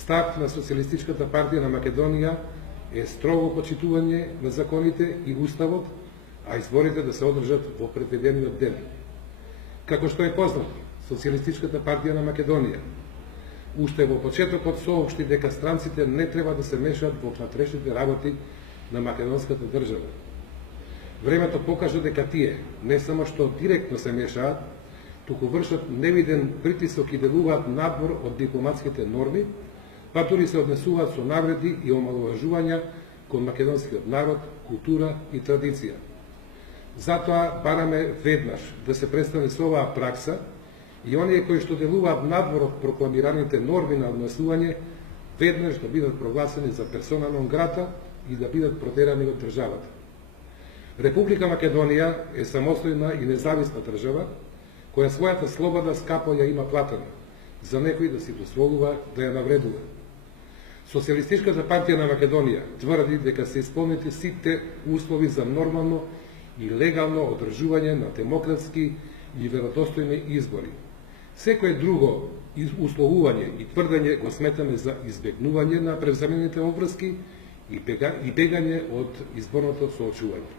Став на Социјалистичката партија на Македонија е строго почитување на законите и уставот, а изборите да се одржат во предвидениот ден. Како што е познато, Социјалистичката партија на Македонија уште во почетокот соопшти дека странците не треба да се мешаат во внатрешните работи на македонската држава. Времето покажа дека тие не само што директно се мешаат, туку вршат невиден притисок и делуваат надвор од дипломатските норми, па дури се однесуваат со навреди и омаловажувања кон македонскиот народ, култура и традиција. Затоа бараме веднаш да се престане со оваа пракса и оние кои што делуваат надвор од прокламираните норми на однесување веднаш да бидат прогласени за персона нон грата и да бидат протерани од државата. Република Македонија е самостојна и независна држава, која својата слобода скапо ја има платена, за некој да си дозволува да ја навредува. Социјалистичката партија на Македонија тврди дека се исполнети сите услови за нормално и легално одржување на демократски и веродостојни избори. Секое друго условување и тврдење го сметаме за избегнување на превземените обврски и бегање од изборното соочување.